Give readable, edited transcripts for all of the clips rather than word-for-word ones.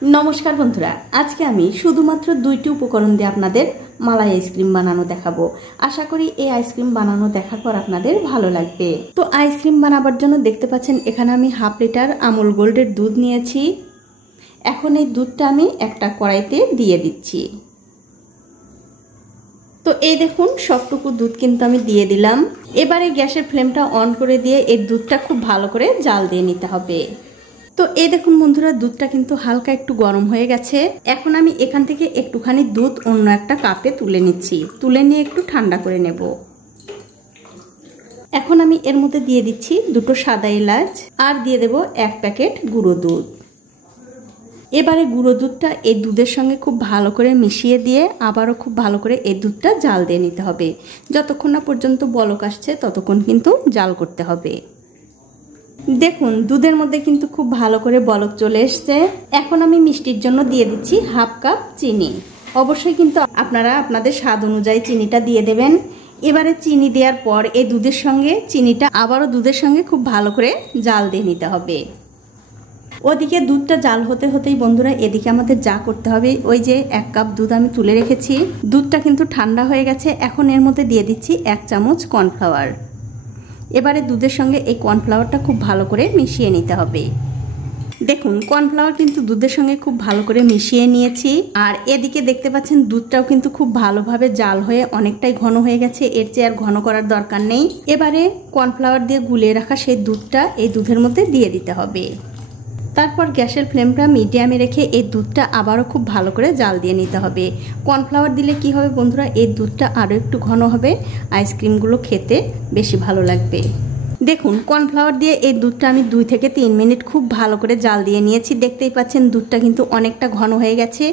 नमस्कार बंधुरा आज के आमी शुधुमात्र दुईटी उपकरण दिए आपनादेर मालाई आइसक्रीम बानानो देखाबो। आशा करी এই आइसक्रीम बानानो देखार पर आपनादेर भालो लागबे। तो आइसक्रीम बानाबार जोन्नो देखते पाच्छेन एखाने आमी हाफ लिटार আমুল गोल्डेर दूध निয়েছি। এখন এই দুধটা আমি একটা কড়াইতে দিয়ে দিচ্ছি। তো এই দেখুন সবটুকু দুধ কিন্তু আমি দিয়ে দিলাম। এবারে গ্যাসের ফ্লেমটা অন করে দিয়ে এই দুধটা খুব ভালো করে জাল দিয়ে নিতে হবে। তো এই দেখুন বন্ধুরা দুধটা কিন্তু হালকা একটু গরম হয়ে গেছে। এখন আমি এখান থেকে একটুখানি দুধ অন্য একটা কাপে তুলে নিচ্ছি। তুলে নিয়ে একটু ঠান্ডা করে নেব। এখন আমি এর মধ্যে দিয়ে দিচ্ছি দুটো সাদা এলাচ আর দিয়ে দেব এক প্যাকেট গুঁড়ো দুধ। এবারে গুঁড়ো দুধটা এই দুধের সঙ্গে খুব ভালো করে মিশিয়ে দিয়ে আবারও খুব ভালো করে এই দুধটা জাল দিয়ে নিতে হবে। যতক্ষণ না পর্যন্ত বলক আসছে ততক্ষণ কিন্তু জাল করতে হবে। দেখুন দুধের মধ্যে কিন্তু খুব ভালো করে বলক চলে এসেছে। এখন আমি মিষ্টির জন্য দিয়ে দিচ্ছি হাফ কাপ চিনি। অবশ্যই কিন্তু আপনারা আপনাদের স্বাদ অনুযায়ী চিনিটা দিয়ে দেবেন। এবারে চিনি দেওয়ার পর এই দুধের সঙ্গে চিনিটা আবারও দুধের সঙ্গে খুব ভালো করে জাল দিয়ে নিতে হবে। ওদিকে দুধটা জাল হতে হতেই বন্ধুরা এদিকে আমাদের যা করতে হবে, ওই যে এক কাপ দুধ আমি তুলে রেখেছি, দুধটা কিন্তু ঠান্ডা হয়ে গেছে। এখন এর মধ্যে দিয়ে দিচ্ছি এক চামচ কর্নফ্লাওয়ার। এবারে দুধের সঙ্গে এই কর্নফ্লাওয়ারটা খুব ভালো করে মিশিয়ে নিতে হবে। দেখুন কর্নফ্লাওয়ার কিন্তু দুধের সঙ্গে খুব ভালো করে মিশিয়ে নিয়েছি। আর এদিকে দেখতে পাচ্ছেন দুধটাও কিন্তু খুব ভালোভাবে জাল হয়ে অনেকটাই ঘন হয়ে গেছে। এর চেয়ে আর ঘন করার দরকার নেই। এবারে কর্নফ্লাওয়ার দিয়ে গুলিয়ে রাখা সেই দুধটা এই দুধের মধ্যে দিয়ে দিতে হবে। তারপর গ্যাসের ফ্লেমটা মিডিয়ামে রেখে এই দুধটা আবারও খুব ভালো করে জাল দিয়ে নিতে হবে। কর্নফ্লাওয়ার দিলে কি হবে বন্ধুরা, এই দুধটা আরও একটু ঘন হবে, আইসক্রিমগুলো খেতে বেশি ভালো লাগবে। দেখুন কর্নফ্লাওয়ার দিয়ে এই দুধটা আমি 2 থেকে 3 মিনিট খুব ভালো করে জাল দিয়ে নিয়েছি। দেখতেই পাচ্ছেন দুধটা কিন্তু অনেকটা ঘন হয়ে গেছে।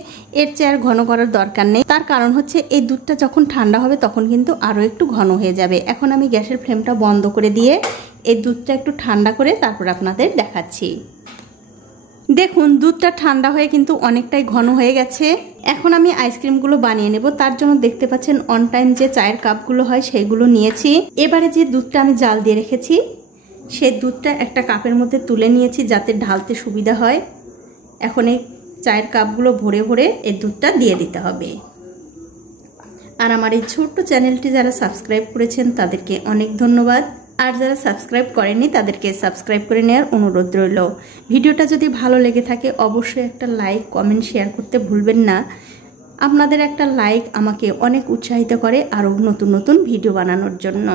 এর চেয়ে আর ঘন করার দরকার নেই। তার কারণ হচ্ছে এই দুধটা যখন ঠান্ডা হবে তখন কিন্তু আরও একটু ঘন হয়ে যাবে। এখন আমি গ্যাসের ফ্লেমটা বন্ধ করে দিয়ে এই দুধটা একটু ঠান্ডা করে তারপর আপনাদের দেখাচ্ছি। দেখুন দুধটা ঠান্ডা হয়ে কিন্তু অনেকটাই ঘন হয়ে গেছে। এখন আমি আইসক্রিমগুলো বানিয়ে নেব। তার জন্য দেখতে পাচ্ছেন অন টাইম যে চায়ের কাপগুলো হয় সেইগুলো নিয়েছি। এবারে যে দুধটা আমি জাল দিয়ে রেখেছি সেই দুধটা একটা কাপের মধ্যে তুলে নিয়েছি যাতে ঢালতে সুবিধা হয়। এখন এই চায়ের কাপগুলো ভরে ভরে এই দুধটা দিয়ে দিতে হবে। আর আমার এই ছোট্ট চ্যানেলটি যারা সাবস্ক্রাইব করেছেন তাদেরকে অনেক ধন্যবাদ। আর যারা সাবস্ক্রাইব করেননি তাদেরকে সাবস্ক্রাইব করে নেওয়ার অনুরোধ রইল। ভিডিওটা যদি ভালো লেগে থাকে অবশ্যই একটা লাইক কমেন্ট শেয়ার করতে ভুলবেন না। আপনাদের একটা লাইক আমাকে অনেক উৎসাহিত করে আরও নতুন নতুন ভিডিও বানানোর জন্য।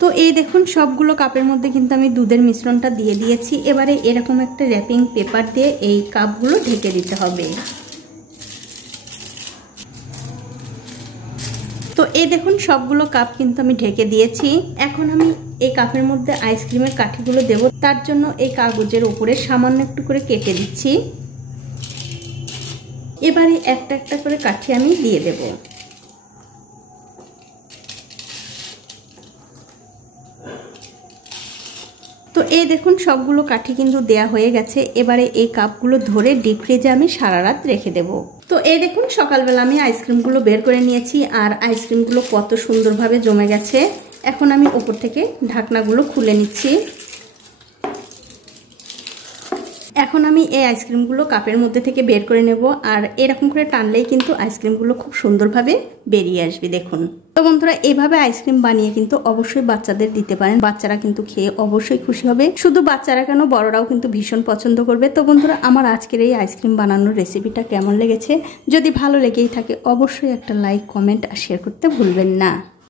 তো এই দেখুন সবগুলো কাপের মধ্যে কিন্তু আমি দুধের মিশ্রণটা দিয়ে দিয়েছি। এবারে এরকম একটা র্যাপিং পেপার দিয়ে এই কাপগুলো ঢেকে দিতে হবে। তো এই দেখুন সবগুলো কাপ কিন্তু আমি ঢেকে দিয়েছি। এখন আমি এই কাপের মধ্যে আইসক্রিমের কাঠিগুলো দেব। তার জন্য এই কাগজের উপরে সামান্য একটু করে কেটে দিচ্ছি। এবারে একটা একটা করে কাঠি আমি দিয়ে দেব। তো এই দেখুন সবগুলো কাঠি কিন্তু দেয়া হয়ে গেছে। এবারে এই কাপগুলো ধরে ডিপ ফ্রিজে আমি সারা রাত রেখে দেব। তো এই দেখুন সকালবেলা আমি আইসক্রিমগুলো বের করে নিয়েছি আর আইসক্রিমগুলো কত সুন্দরভাবে জমে গেছে। এখন আমি উপর থেকে ঢাকনাগুলো খুলে নিচ্ছি। এখন আমি এই আইসক্রিমগুলো কাপের মধ্যে থেকে বের করে নেব। আর এরকম করে টানলেই কিন্তু আইসক্রিমগুলো খুব সুন্দরভাবে বেরিয়ে আসবে। দেখুন তো বন্ধুরা এইভাবে আইসক্রিম বানিয়ে কিন্তু অবশ্যই বাচ্চাদের দিতে পারেন। বাচ্চারা কিন্তু খেয়ে অবশ্যই খুশি হবে। শুধু বাচ্চারা কেন বড়রাও কিন্তু ভীষণ পছন্দ করবে। তো বন্ধুরা আমার আজকের এই আইসক্রিম বানানোর রেসিপিটা কেমন লেগেছে, যদি ভালো লেগেই থাকে অবশ্যই একটা লাইক কমেন্ট আর শেয়ার করতে ভুলবেন না।